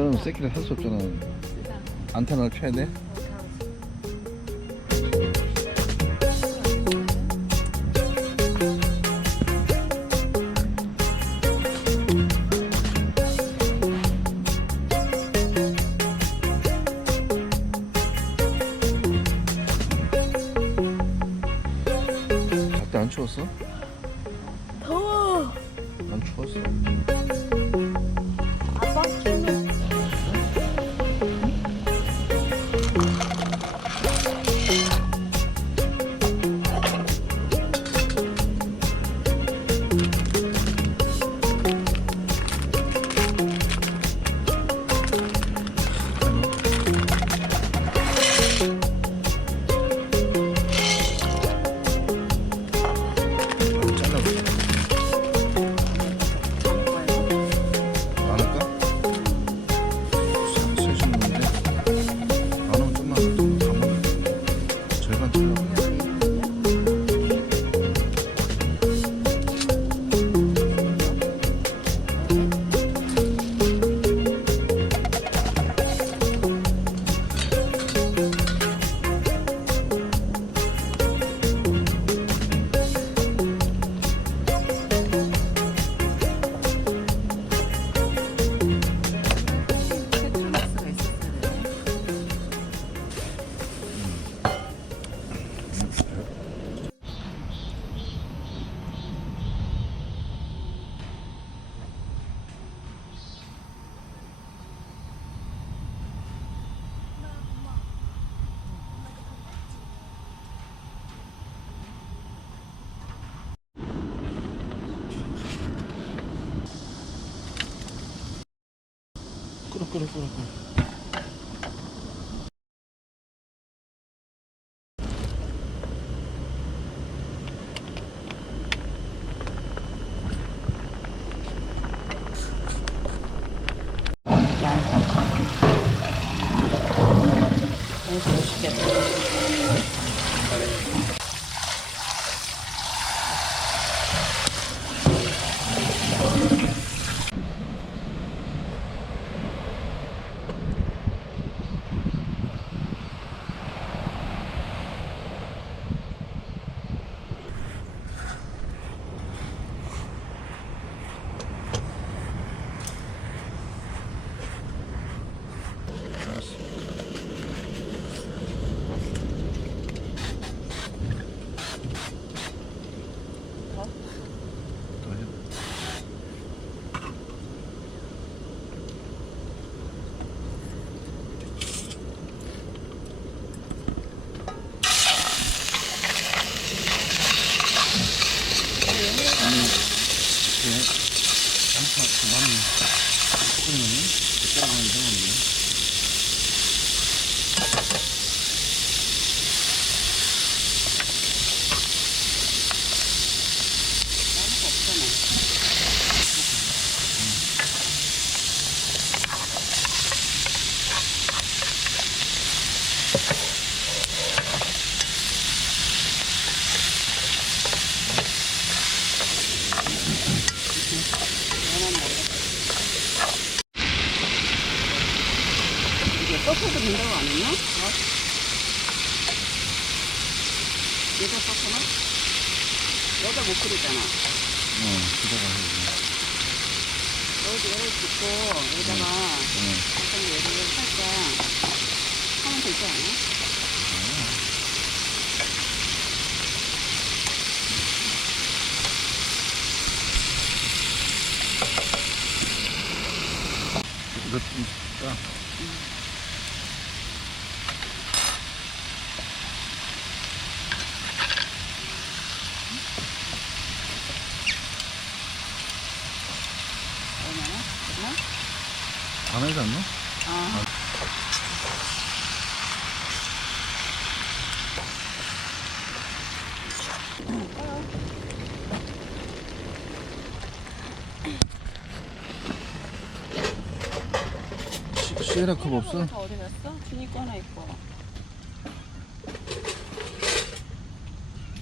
이거는 새끼를 할 수 없잖아. 안테나를 켜야 돼? 밖에 안 추웠어? 더워. 안 추웠어. 아빠 추면 끓어. 꺾어도 된다고 안 했나? 여기다 꺾어놔? 여기다 못 끓이잖아. 기다려. 여기 짚고 여기다가 약간 얘를 살짝 하면 되지 않아? 이거 좀 짜. 얼마나? 됐나? 안 하지 않나? 시에라 컵 없어? 어디 갔어? 준이 거 하나 있고.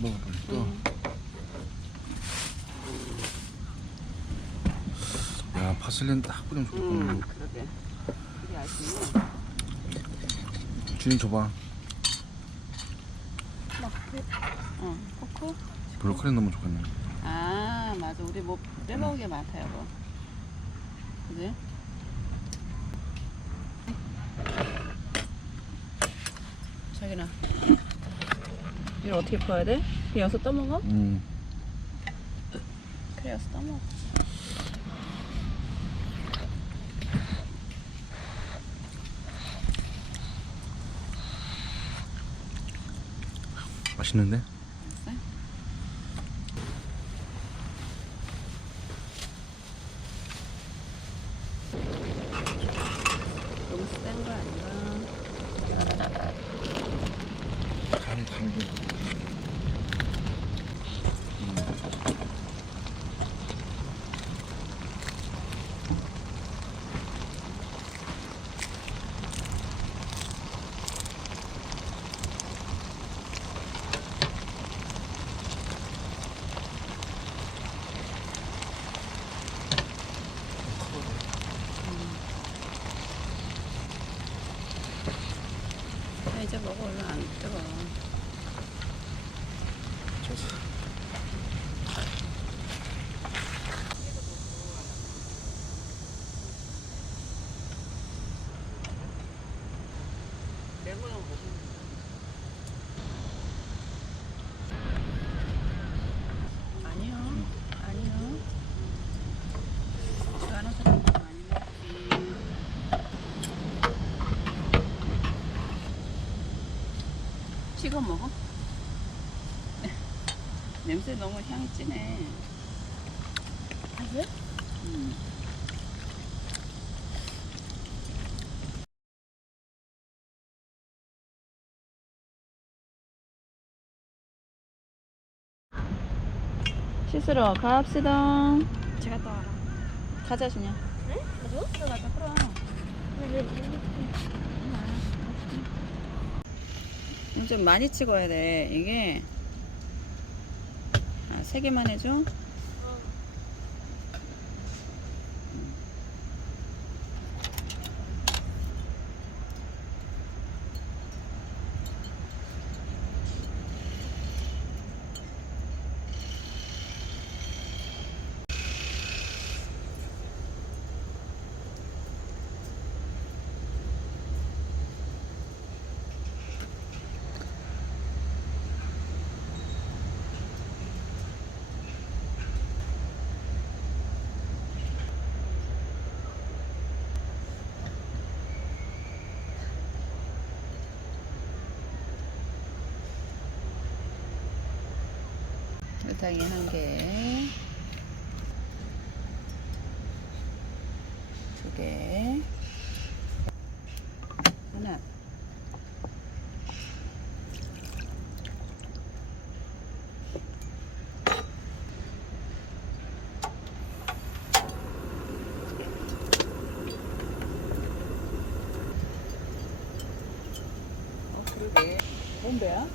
먹어보니까. 야, 파슬리는 딱 뿌리면 좋겠구나. 그러게. 맛있네. 주인 줘봐. 코코? 브로콜리 넣으면 좋겠네. 아, 맞아. 우리 뭐 빼먹은 게 많다, 여보. 그지? 자기나. 이걸 어떻게 퍼야 돼? 그냥 여기서 떠먹어? 그래, 여기서 떠먹어. 맛있는데? 너무 센 거 아닌가? 간이 달게. 자, 이제 먹어. 얼른 안 뜨거. 레몬은 먹으면 아니요. 아니요. 좋아하는 사람은 많이 먹지. 찍어 먹어? 냄새 너무 향이 진해. 아, 그래? 음. 씻으러 갑시다. 제가 따라. 가자, 준야. 네? 가죠? 들어가자, 그럼. 좀 많이 찍어야 돼. 이게. 아, 3개만 해줘. 설탕이 1개, 2개, 하나. 그러게. 뭔데야?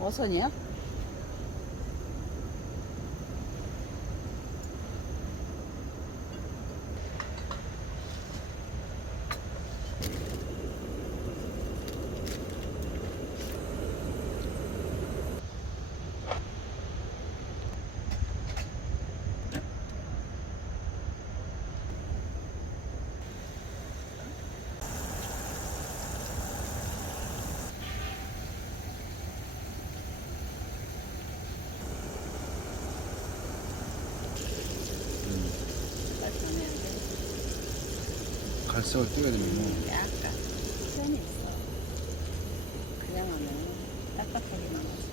어선이야? 갈색을 띄워야 되는 약간 시간이 있어. 그냥 하면 딱딱하게만 하지.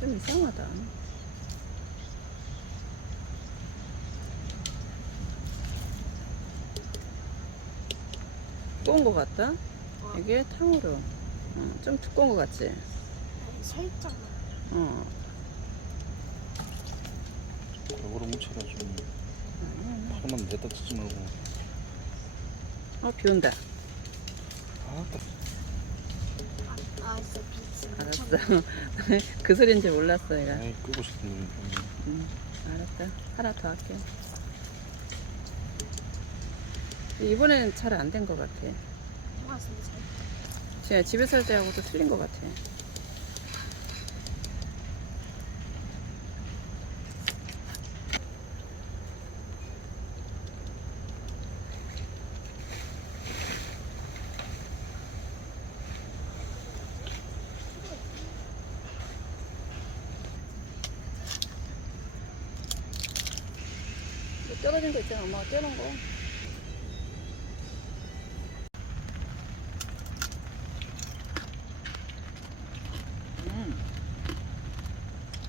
좀 이상하다. 두꺼운 거 같다? 이게 탕후루. 좀 두꺼운 거 같지? 아니, 살짝만. 어. 골고루 묻혀라 좀. 파만 냈다 치지 말고. 비 온다. 아, 알았어, 비치. 알았어. 그 소리인지 몰랐어, 얘가. 아이 끄고 싶은 알았다. 하나 더 할게. 이번에는 잘 안 된 것 같아. 맞습니다. 제가 집에서 할 때하고도 틀린 것 같아. 이거 떨어진 거 있잖아. 엄마가 떼놓은 거.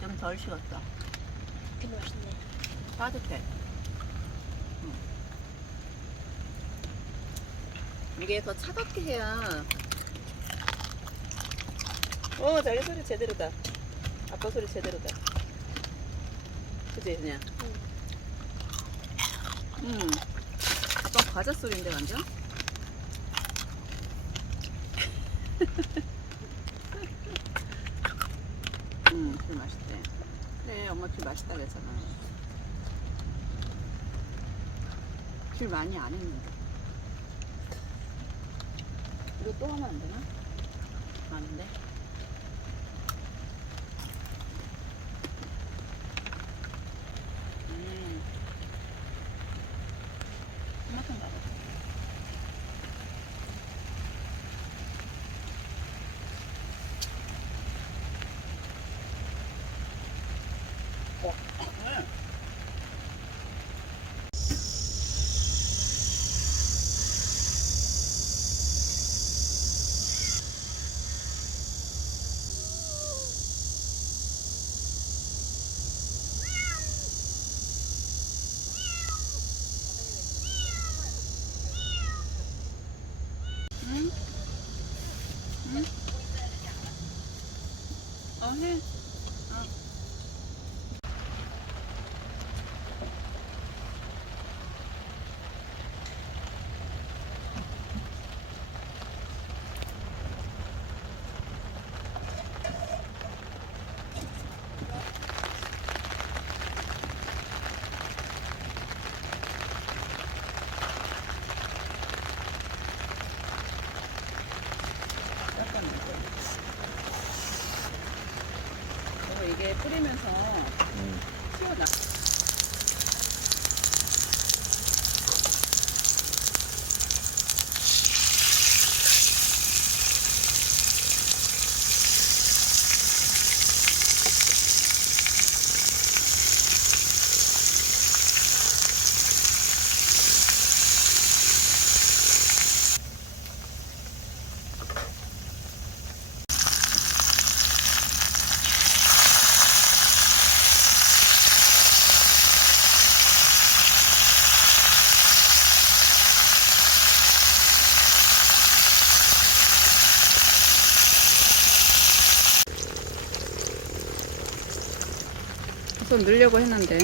좀 덜 식었어. 되게 맛있네. 따뜻해. 이게 더 차갑게 해야. 자기 소리 제대로다. 아빠 소리 제대로다. 그지, 그냥? 아빠 과자 소리인데, 완전? 귤 맛있대. 그래, 엄마 귤 맛있다 그랬잖아. 귤 많이 안 했는데. 이거 또 하면 안 되나? 아닌데. 토마토 나가. 응? 응? 해. 그리고 이게 뿌리면서 튀어나. 좀 넣으려고 했는데.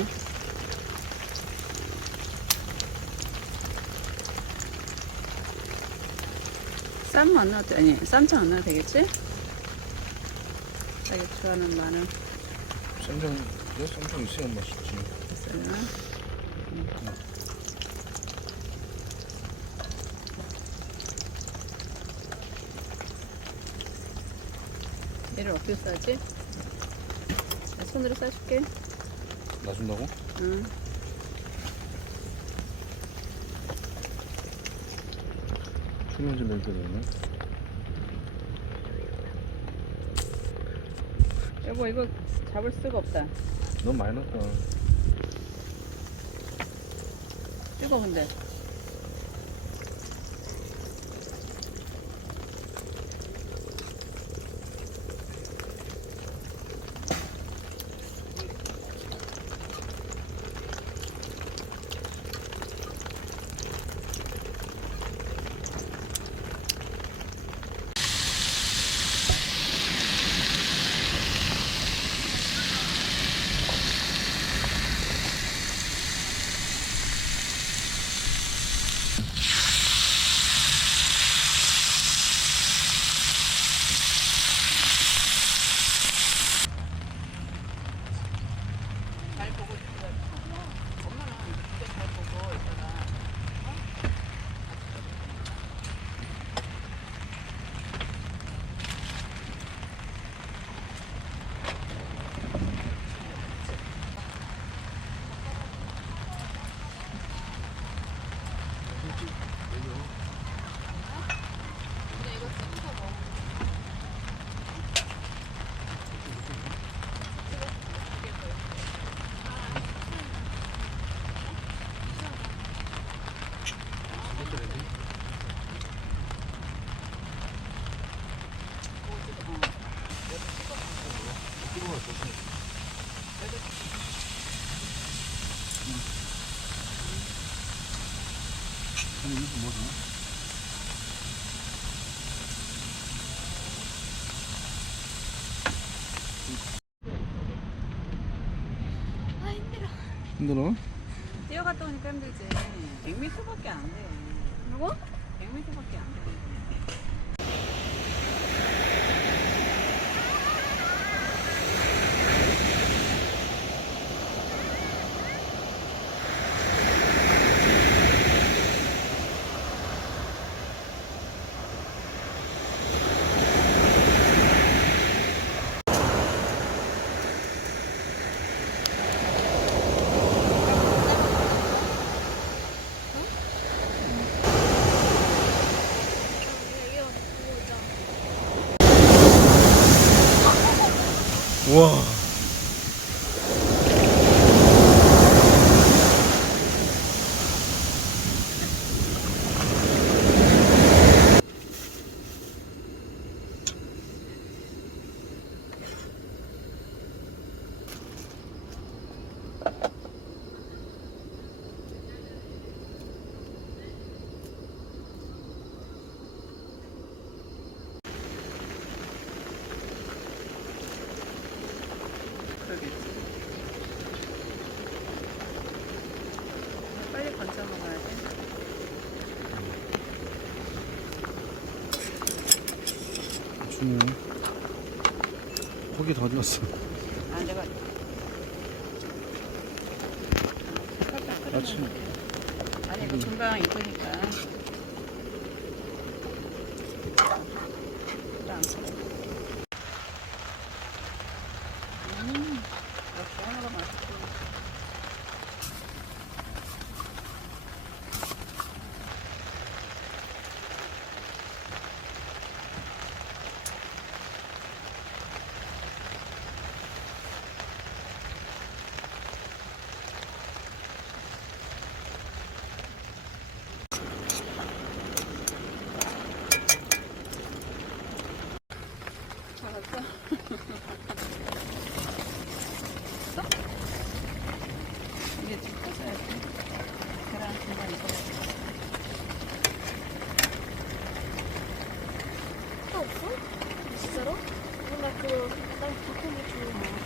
쌈 안 넣어도, 아니, 쌈장 안 넣어도 되겠지? 자기 좋아하는 마늘. 쌈장 있으면 맛있지. 됐어요. 얘를 어떻게 싸지? 자, 손으로 싸줄게. 놔준다고? 응. 출연지 낼 때는 여보, 이거 잡을 수가 없다. 너무 많이 넣었다. 뜨거, 근데. 아 힘들어. 힘들어? 뛰어갔다 오니까 힘들지. 100m밖에 안 돼. 누구? 100m밖에 안 돼. 우와. 그러겠지. 빨리 건져 먹어야 돼. 주네. 고기 다 어디갔어? 아, 내가. 아침. 아니, 이거 금방 익으니까. 역시 하나가 맛있고. 알았어? 이게 좀 커져야지. 계란 중간 익어. 또 없어? 진짜로? 나 그거 난 닭고기 좋아해.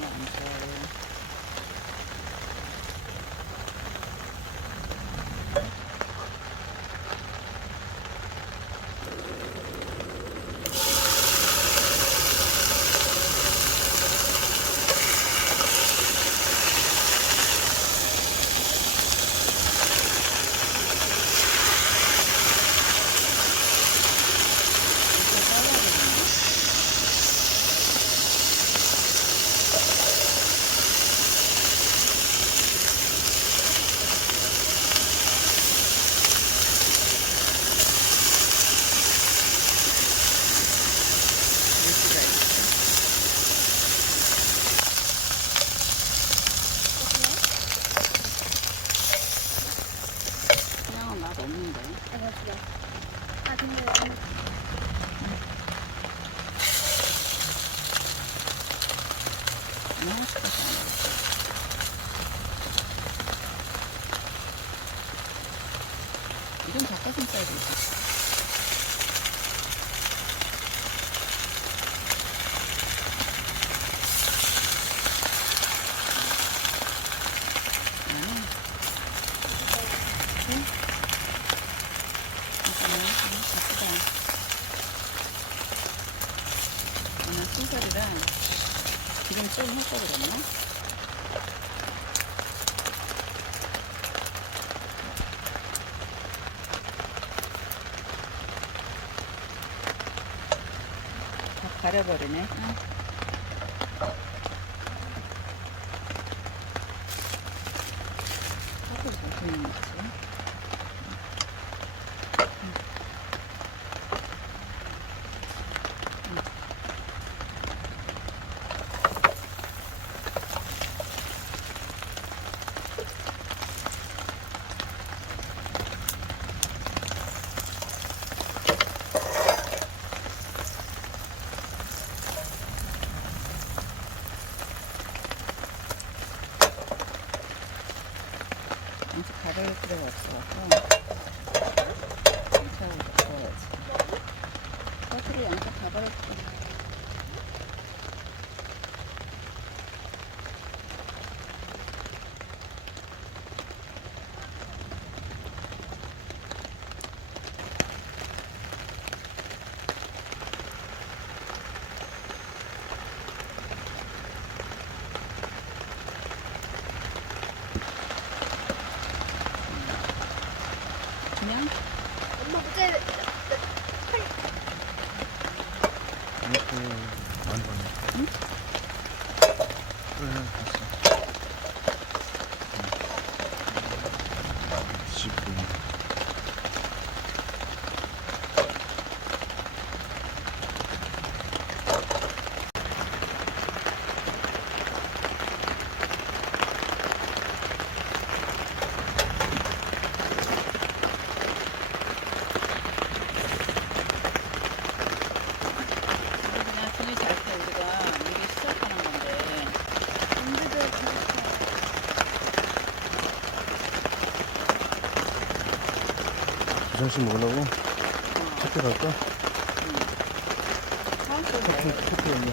별로 안 좋아해요. 그냥은 맛 없는데. 아, 맞아. 아, 근데 하나씩 가서 이건 닭가슴살이지. 오늘 순살이랑 기름 좀 할 걸 그랬나? 다 가려버리네. 응. 소금 잘 끓는 거지. 아직 가릴 필요가 없어갖고 양념을 넣어야지. 버터를 양쪽 다 버렸고. 그냥 엄마 그때 이렇게 많이 봤네. 응? 그래, 봤어. 10분. 그냥 분이 잘 때 우리가 미리 시작하는 건데 언제도 그렇게 부산식 먹으려고? 커피 갈까? 사람들 커피 없네.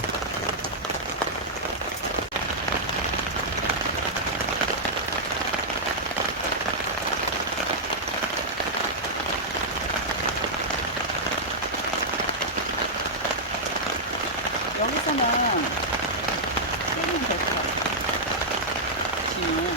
여기서는 끓이면 될 것 같아. 지금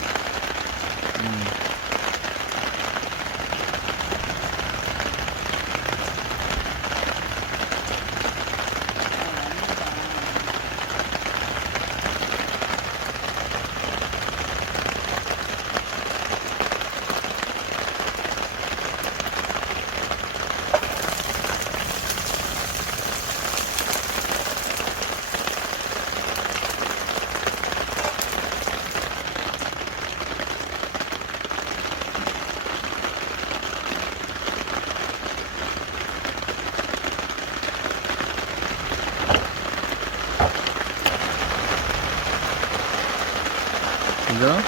괜찮아?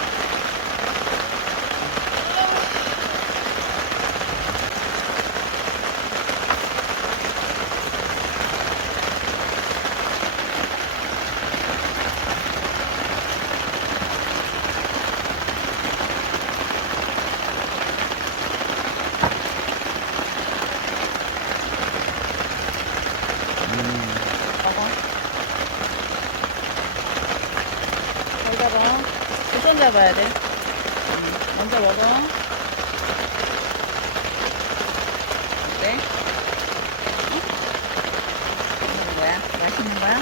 잡아야 돼. 먼저 먹어. 어때? 먹는 거야? 맛있는 거야?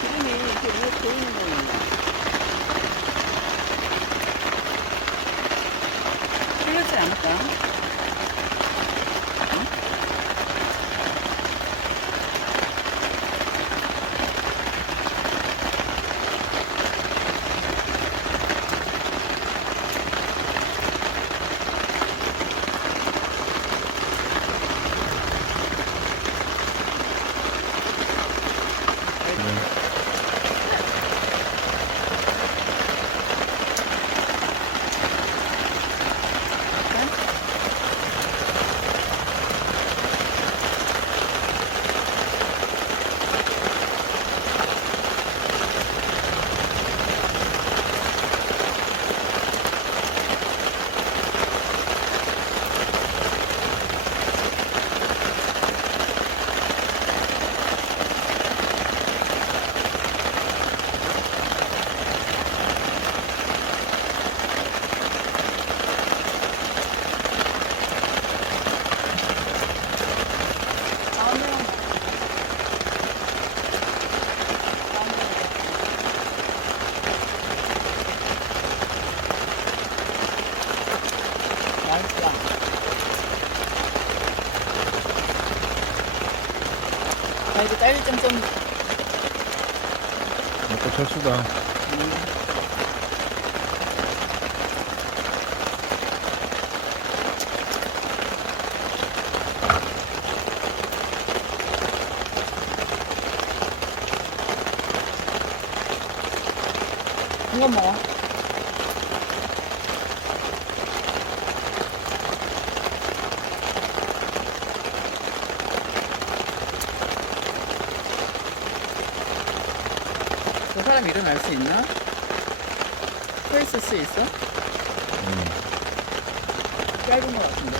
기름이 이렇게 위에 보이는 거는 틀렸지 않을까? 맛있다. 자, 이제 딸기 좀. 먹고 철수다. 이거 먹어. 저 사람 일어날 수 있나? 서 있을 수 있어? 짧은 것 같은데.